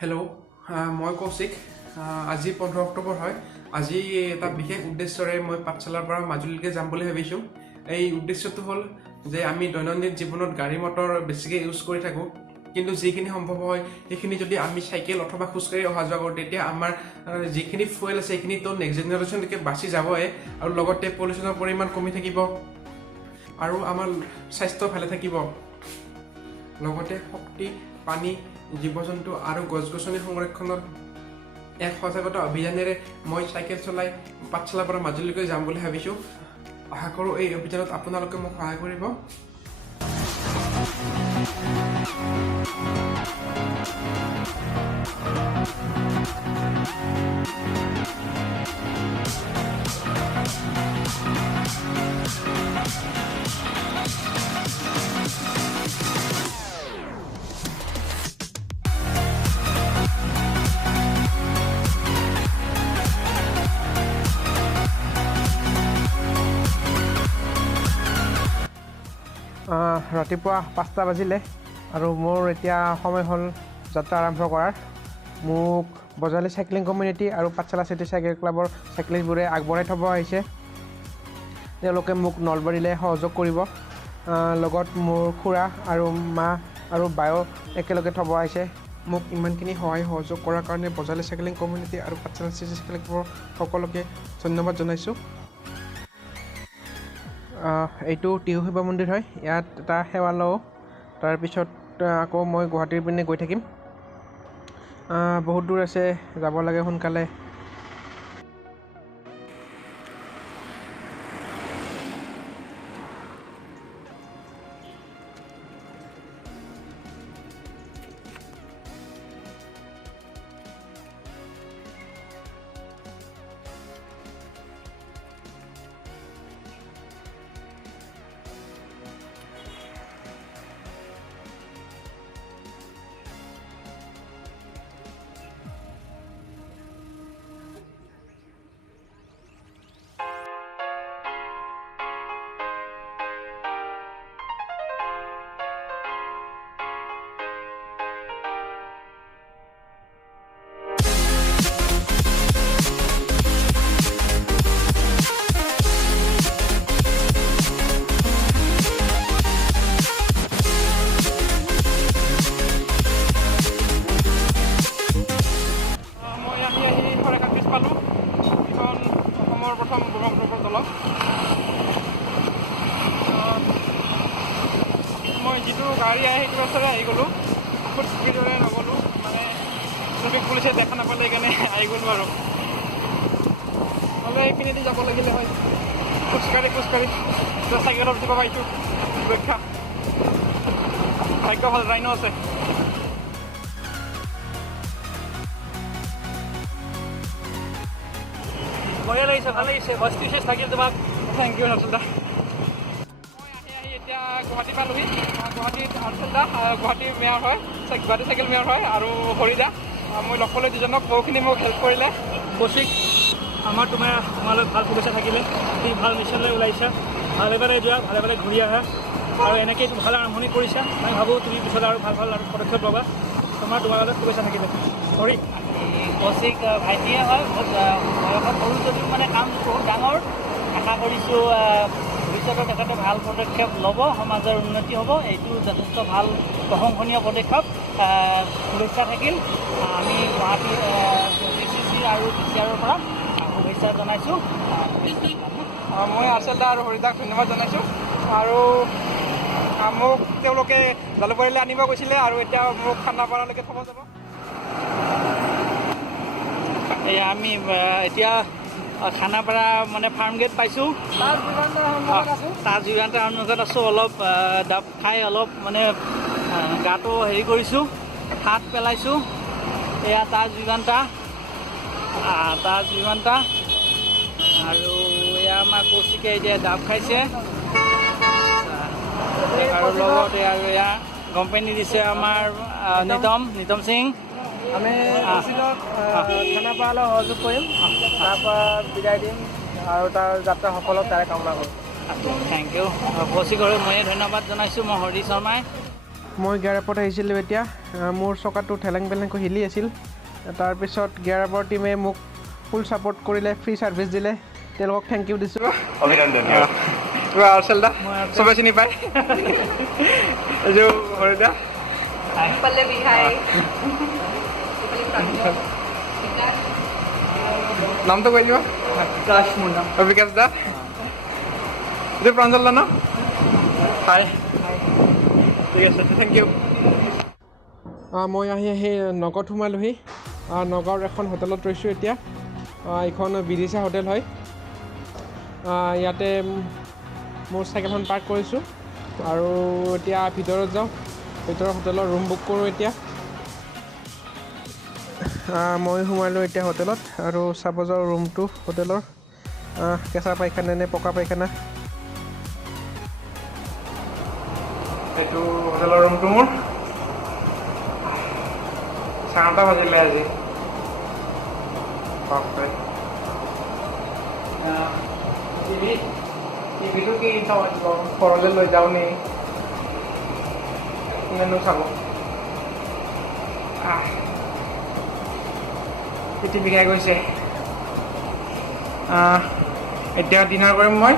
Hello' মই কৌশিক আজি 15 অক্টোবৰ হয় আজি এটা বিশেষ উদ্দেশ্যৰে মই পাঠশালাৰ পৰা মাজুলীলৈ যাম বুলি ভাবিছোঁ এই উদ্দেশ্যটো হ'ল যে আমি দৈনন্দিন জীৱনত গাড়ী মটৰ বেছিকৈ ইউজ কৰি থাকোঁ কিন্তু যিখিনি সম্ভৱ হয় সেইখিনি যদি আমি চাইকেল অথবা খোজকাঢ়ি অহা যোৱা কৰোঁ তেতিয়া আমাৰ যিখিনি ফুয়েল আছে সেইখিনি তো নেক্সট জেনেৰেশ্যনলৈকে বাচি যাবই আৰু লগতে পলিউশ্যনৰ পৰিমাণ কমি থাকিব আৰু আমাৰ স্বাস্থ্য ভালে থাকিব লগতে শক্তি পানী জীৱ-জন্তু আৰু গছ-গছনি সংৰক্ষণৰ এক সজাগতা অভিযানেৰে মই চাইকেল চলাই পাঠশালাৰ পৰা মাজুলীলৈ যাম বুলি ভাবিছোঁ আশা কৰোঁ এই অভিযানত আপোনালোকে মোক সহায় কৰিব ৰাতিপুৱা 5টা বাজিলে আৰু মোৰ এতিয়া সময় হ'ল যাত্ৰা আৰম্ভ কৰাৰ মোক বজালী চাইক্লিং কমিউনিটি আৰু পাঠশালা চিটি চাইকেল ক্লাবৰ চাইক্লিষ্টবোৰে আগবঢ়াই থ'ব আহিছে তেওঁলোকে মোক নলবাৰীলৈ সহযোগ কৰিব লগত মোৰ খুৰা আৰু মা আৰু বায়ো একেলগে থ'ব আহিছে মোক ইমানখিনি সহায় সহযোগ কৰাৰ কাৰণে বজালী চাইক্লিং কমিউনিটি আৰু পাঠশালা চিটি চাইকেল ক্লাবৰ সকলোকে ধন্যবাদ জনাইছোঁ এইটো টিহু শিৱ মন্দিৰ হয় ইয়াত এটা সেৱা লওঁ তাৰপিছত আকৌ মই গুৱাহাটীৰ পিনে গৈ থাকিম বহুত দূৰ আছে যাব লাগে সোনকালে প্ৰথম ব্ৰহ্মপুত্ৰ দলং মই যিটো গাড়ী আহে সেইটো ৰাস্তাৰে আহি গ'লোঁ খুব স্পীডৰে নগ'লোঁ মানে ট্ৰেফিক পুলিচে দেখা নাপালে সেইকাৰণে আহি গ'লোঁ আৰু নহ'লে এইপিনেদি যাব লাগিলে হয় খোজকাঢ়ি চাইকেলত উঠিব পাইছোঁ সুৰক্ষা ভাগ্য ভাল ৰাইনো আছে বঢ়িয়া লাগিছে ভাল লাগিছে বস্তু বিশেষ থাকিল তোমাক থেংক ইউ নচলদা মই আহি এতিয়া গুৱাহাটী পালোহি গুৱাহাটীত আৰ্চেলদা গুৱাহাটীৰ মেয়ৰ হয় গুৱাহাটী চাইকেল মেয়ৰ হয় আৰু হৰিদা মই লগ পালোঁ দুজনক বহুখিনি মোক হেল্প কৰিলে কৌশিক তোমালৈ ভাল শুভেচ্ছা থাকিলে তুমি ভাল মিছনলৈ ওলাইছা ভালে ভালে যোৱা ভালে ভালে ঘূৰি আহা আৰু এনেকৈ ভাল আৰম্ভণি কৰিছা মই ভাবোঁ তুমি পিছলৈ আৰু ভাল আৰু পদক্ষেপ ল'বা তোমালৈ শুভেচ্ছা থাকিলে হৰি কৌশিক ভাইটিয়ে হয় বহুত বয়সত সৰু যদিও মানে কাম বহুত ডাঙৰ আশা কৰিছোঁ ভৱিষ্যতে তেখেতে ভাল পদক্ষেপ ল'ব সমাজৰ উন্নতি হ'ব এইটো যথেষ্ট ভাল প্ৰশংসনীয় পদক্ষেপ শুভেচ্ছা থাকিল আমি গুৱাহাটী DCC আৰু DCRৰ পৰা শুভেচ্ছা জনাইছোঁ মই আৰ্চেলদা আৰু হৰিদাক ধন্যবাদ জনাইছোঁ আৰু মোক তেওঁলোকে জালুকবাৰীলৈ আনিব গৈছিলে আৰু এতিয়া মোক খানাপাৰালৈকে থ'ব যাব আমি এতিয়া খানাপাৰা মানে ফাৰ্ম গেট পাইছোঁ তাজ বিমানটাৰ সন্মুখত আছোঁ অলপ ডাব খাই অলপ মানে গাটো হেৰি কৰিছোঁ হাত পেলাইছোঁ এয়া তাজ বিমানটা আৰু এয়া আমাৰ কৌশিকে এতিয়া ডাব খাইছে আৰু লগতে আৰু এয়া কোম্পানী দিছে আমাৰ নিতম সিং আমি খানাপাৰালৈ সহযোগ কৰিম তাৰপৰা বিদায় দিম আৰু তাৰ যাত্ৰা সফলত তাৰে কামনা কৰোঁ থেংক ইউ কৌশিক আৰু ময়ে ধন্যবাদ জনাইছোঁ মই হৰি শৰ্মাই মই গিয়াৰ আপত আহিছিলোঁ এতিয়া মোৰ চকাটো ঠেলেং পেলেংকৈ হিলি আছিল তাৰপিছত গিয়াৰ আপৰ টিমে মোক ফুল ছাপোৰ্ট কৰিলে ফ্ৰী ছাৰ্ভিচ দিলে তেওঁলোকক থেংক ইউ দিছোঁ অভিনন্দন আৰ্চেল দা চবে চিনি পায় এইটো হৰিদা নামটো কৈ দিবা বিকাশ দা এইটো প্ৰাঞ্জল দা ন হাই ঠিক আছে থেংক ইউ মই আহি নগাঁৱত সোমালোহি নগাঁৱৰ এখন হোটেলত ৰৈছোঁ এতিয়া এইখন বিদিশা হোটেল হয় ইয়াতে মোৰ চাইকেলখন পাৰ্ক কৰিছোঁ আৰু এতিয়া ভিতৰত যাওঁ ভিতৰৰ হোটেলৰ ৰুম বুক কৰোঁ এতিয়া মই সোমালোঁ এতিয়া হোটেলত আৰু চাব যাওঁ ৰুমটো হোটেলৰ কেঁচা পায়খানা নে পকা পায়খানা এইটো হোটেলৰ ৰুমটো মোৰ 9টা বাজিলে আজি বাপৰে টিভিটো কি চাওঁ ঘৰলৈ লৈ যাওঁ নি কোনেনো চাব পিঠি বিষাই গৈছে এতিয়া ডিনাৰ কৰিম মই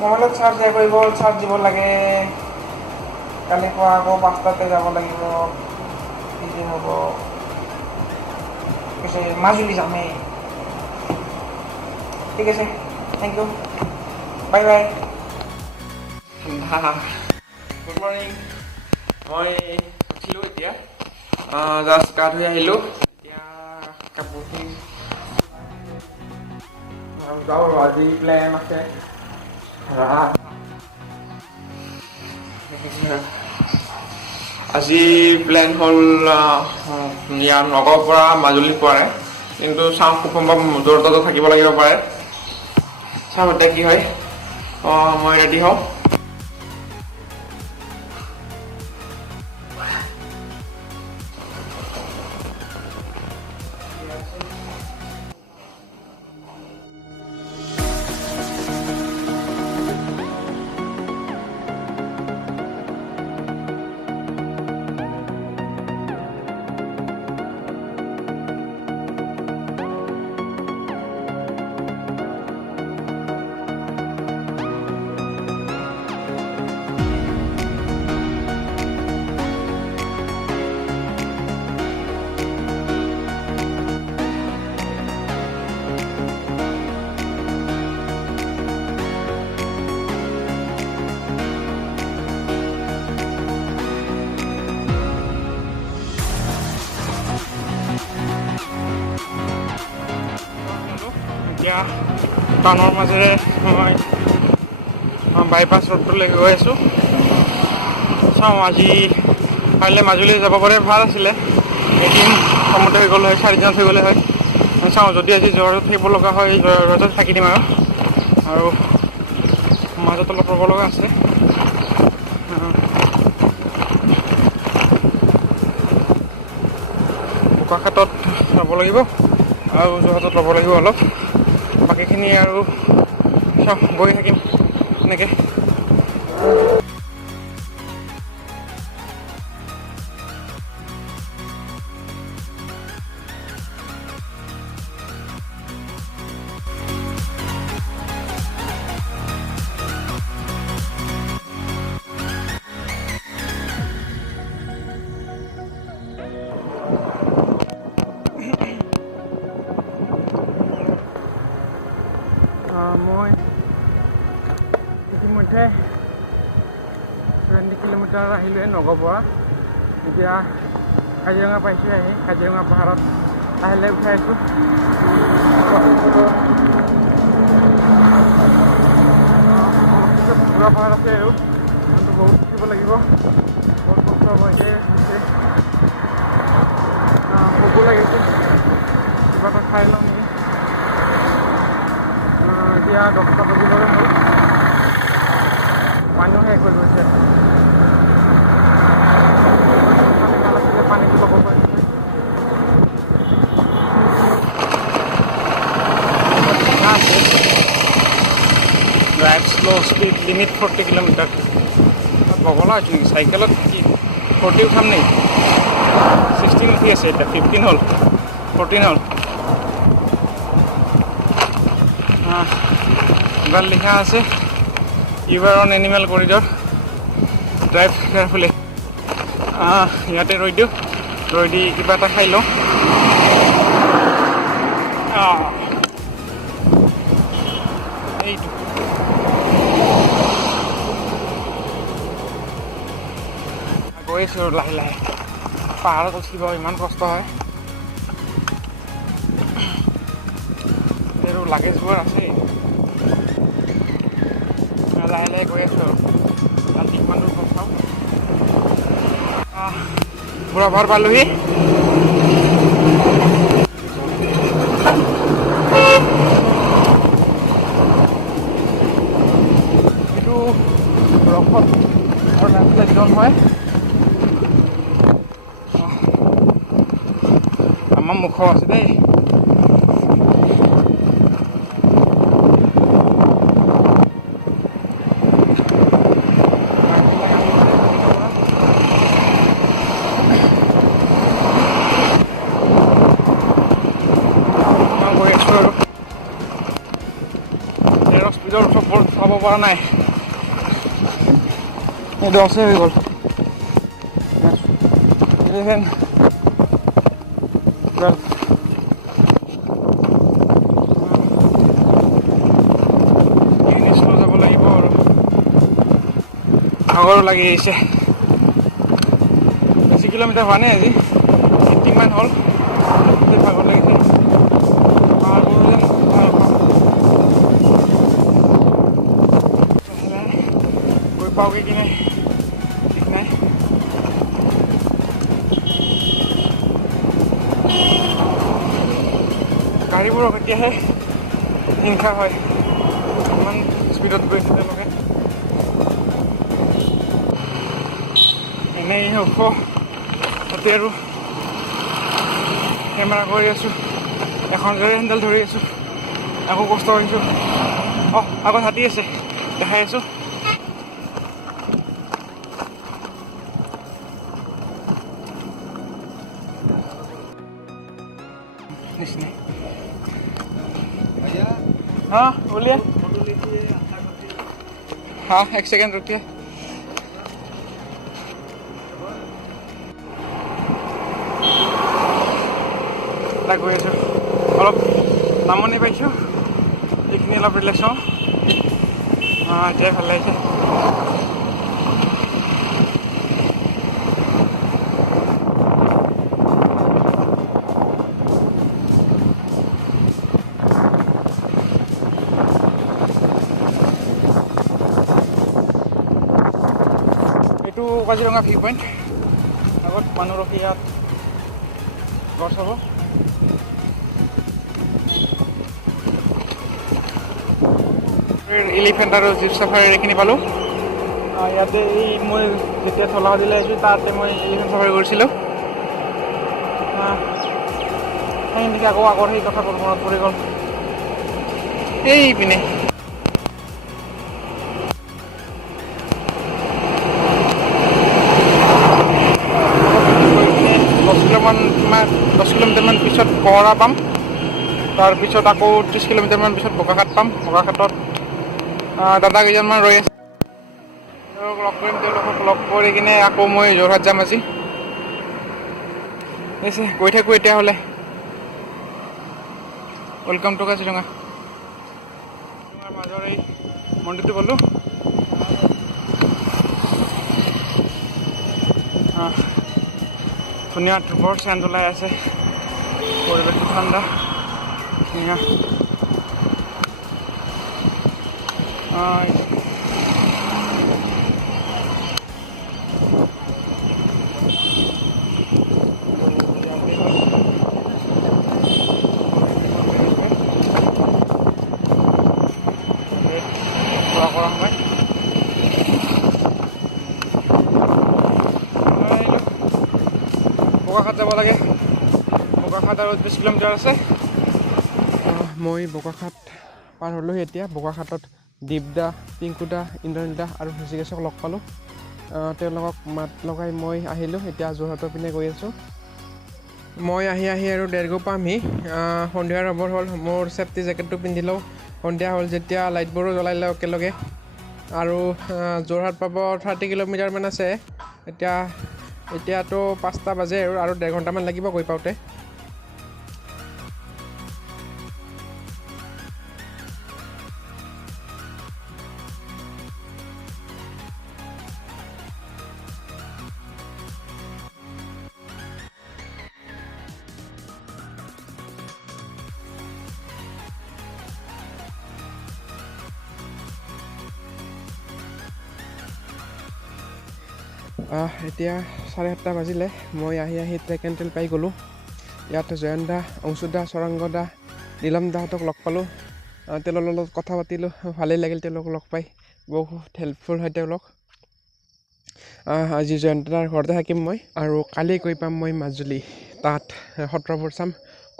মোবাইলত চাৰ্জ শেষ হৈ গ'ল চাৰ্জ দিব লাগে কালি পুৱা আকৌ 5টাতে যাব লাগিব কি যে হ'ব পিছে মাজুলী যামেই ঠিক আছে thank you bye bye good morning মই উঠিলোঁ এতিয়া জাষ্ট গা ধুই আহিলোঁ এতিয়া কাপোৰখিনি যাওঁ আৰু আজি প্লেন আছে আজি প্লেন হ'ল ইয়াৰ নগাঁৱৰ পৰা মাজুলী পোৱাৰে কিন্তু চাওঁ খুব সম্ভৱ জৰহাটতো থাকিব লাগিব পাৰে চাওঁ এতিয়া কি হয় মই ৰেডি হওঁ এতিয়া টাউনৰ মাজেৰে মই বাইপাছ ৰোডটোলৈ গৈ আছোঁ চাওঁ আজি পাৰিলে মাজুলী যাব পাৰে ভাল আছিলে এদিন কমতে হৈ গ'ল হয় 4 দিনত হৈ গ'লে হয় চাওঁ যদি আজি জৰহাটত থাকিব লগা হয় জৰহাটত থাকি দিম আৰু মাজত অলপ ৰ'ব লগা আছে বোকাখাতত ৰ'ব লাগিব আৰু জৰহাটত ৰ'ব লাগিব অলপ বাকীখিনি আৰু চাওঁ গৈ থাকিম এনেকৈ মই ইতিমধ্যে 20 কিলোমিটাৰ আহিলোৱে নগাঁৱৰ পৰা এতিয়া কাজিৰঙা পাইছোঁ আহি কাজিৰঙা পাহাৰত আহিলে উঠাই আছোঁ পুৰা পাহাৰ আছে আৰু কিন্তু বহুত উঠিব লাগিব বহুত কষ্ট হ'ব এতিয়া ভোকো লাগিছে কিবা এটা খাই লওঁ নেকি এতিয়া 10টা বাজিবলৈ হ'ল পানীও শেষ হৈ গৈছে ভাল আছিলে পানীটো ল'ব পাৰিছে আছে slow speed limit 40 kilometer. বগলা আছে নেকি সাইকেলত কি 40 উঠাম নেকি 16 উঠি আছে এটা 15 হল 14 হল গাল লিখা আছে you are on animal corridor drive carefully ইয়াতে ৰৈ দিওঁ ৰৈ দি কিবা এটা খাই লওঁ এইটো গৈ আছোঁ লাহে লাহে পাহাৰত উঠিব ইমান কষ্ট হয় আৰু লাগেজবোৰ আছে লাহে লাহে গৈ আছোঁ আৰু ৰাতি কিমান দূৰ চাওঁ বুঢ়া ভাৰ পালোহি এইটো ৰখত আৰু লাহে একদম হয় আমাৰ মুখ আছে দেই স্পীডৰ চববোৰ চাব পৰা নাই এইটো আছে হৈ গ'ল 11 12 UNESCO যাব লাগিব আৰু ভাগৰো লাগি আহিছে বেছি কিলোমিটাৰ হোৱা নাই আজি 80 মান হ'ল ভাগৰ লাগিছে পাওঁগে কি নাই ঠিক নাই গাড়ীবোৰ এতিয়াহে হিংসা হয় ইমান স্পীডত গৈছে তেওঁলোকে এনেই ওখ তাতে আৰু কেমেৰা কৰি আছোঁ এখন গাড়ী হেণ্ডেল ধৰি আছোঁ আকৌ কষ্ট কৰিছোঁ আগত হাতী আছে দেখাই আছোঁ हाँ बोलिए हाँ एक सेकेंड रुकिए गई आছোঁ অলপ নামনি পাইছোঁ এইখিনি অলপ ৰিলেক্স হওঁ এতিয়াই ভাল লাগিছে এইটো কাজিৰঙা ভিউ পইণ্ট আগত মানুহ ৰখি ইয়াত গছ হ'ব এলিফেণ্ট আৰু জীপ চাফাৰী এইখিনি পালোঁ ইয়াতে এই মই যেতিয়া থলা দিলে আহিছোঁ তাতে মই এলিফেণ্ট চাফাৰী কৰিছিলোঁ সেইখিনিকে আকৌ আগৰ সেই কথাবোৰ মনত পৰি গ'ল এইপিনে 10 কিলোমিটাৰমান পিছত কহৰা পাম তাৰপিছত আকৌ 30 কিলোমিটাৰমান পিছত বোকাখাট পাম বোকাখাটত দাদা কেইজনমান ৰৈ আছে লগ কৰিম তেওঁলোকক লগ কৰি কিনে আকৌ মই যোৰহাট যাম আজি গৈ থাকোঁ এতিয়াহ'লে ৱেলকাম টু কাজিৰঙা মাজৰ এই মন্দিৰটো গ'লোঁ ধুনীয়া ধূপৰ চান জ্বলাই আছে পৰিৱেশটো ঠাণ্ডা ধুনীয়া কৰা হয় বোকাখাট যাব লাগে বোকাখাট আৰু 20 কিলোমিটাৰ আছে মই বোকাখাট পাৰ হ'লোহি এতিয়া বোকাখাটত দীপদা, পিংকুদা, ইন্দ্ৰনীলদা আৰু ঋষিকেশক লগ পালোঁ। তেওঁলোকক মাত লগাই মই আহিলোঁ। এতিয়া যোৰহাটৰ পিনে গৈ আছোঁ। মই আহি আৰু ডেৰগো পামহি। সন্ধিয়াৰ খবৰ হ'ল। মোৰ ছেফটি জেকেটটো পিন্ধি লওঁ। সন্ধিয়া হ'ল যেতিয়া লাইটবোৰো জ্বলাই লওঁ একেলগে। আৰু যোৰহাট পাব 30 কিলোমিটাৰমান আছে। এতিয়াতো 5টা বাজে আৰু 1.5 ঘণ্টামান লাগিব গৈ পাওঁতে। এতিয়া 7:30 বাজিলে। মই আহি ট্ৰেক এণ্ড ট্ৰেইল পাই গ'লোঁ। ইয়াত জয়ন্তদা, অংশুদা, চৰাংগদা, নীলমদাহঁতক লগ পালোঁ। তেওঁলোকৰ লগত কথা পাতিলোঁ। ভালেই লাগিল তেওঁলোকক লগ পাই। বহুত হেল্পফুল হয় তেওঁলোক। আজি জয়ন্তদাৰ ঘৰতে থাকিম মই। আৰু কালি গৈ পাম মই মাজুলী। তাত সত্ৰবোৰ চাম,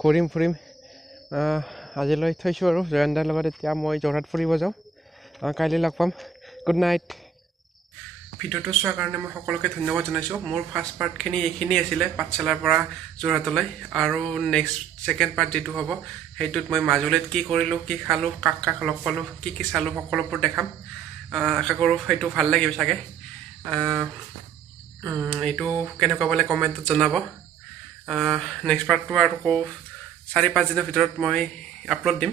ঘূৰিম ফুৰিম। আজিলৈ থৈছোঁ আৰু জয়ন্তদাৰ লগত। এতিয়া মই যোৰহাট ফুৰিব যাওঁ। কাইলৈ লগ পাম। Good night. ভিডিঅ'টো চোৱাৰ কাৰণে মই সকলোকে ধন্যবাদ জনাইছোঁ। মোৰ ফাৰ্ষ্ট পাৰ্টখিনি এইখিনি আছিলে পাঠশালাৰ পৰা যোৰহাটলৈ। আৰু ছেকেণ্ড পাৰ্ট যিটো হ'ব সেইটোত মই মাজুলীত কি কৰিলোঁ, কি খালোঁ, কাক লগ পালোঁ, কি চালোঁ সকলোবোৰ দেখাম। আশা কৰোঁ সেইটো ভাল লাগিব চাগে। এইটো কেনেকুৱা বোলে কমেণ্টত জনাব। নেক্সট পাৰ্টটো আৰু 4-5 দিনৰ ভিতৰত মই আপলোড দিম।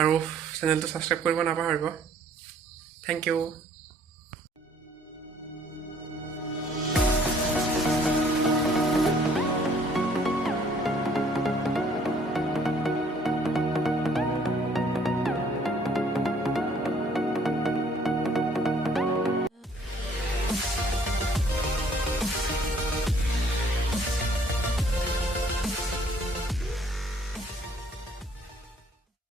আৰু চেনেলটো ছাবস্ক্ৰাইব কৰিব নাপাহৰিব। Thank you.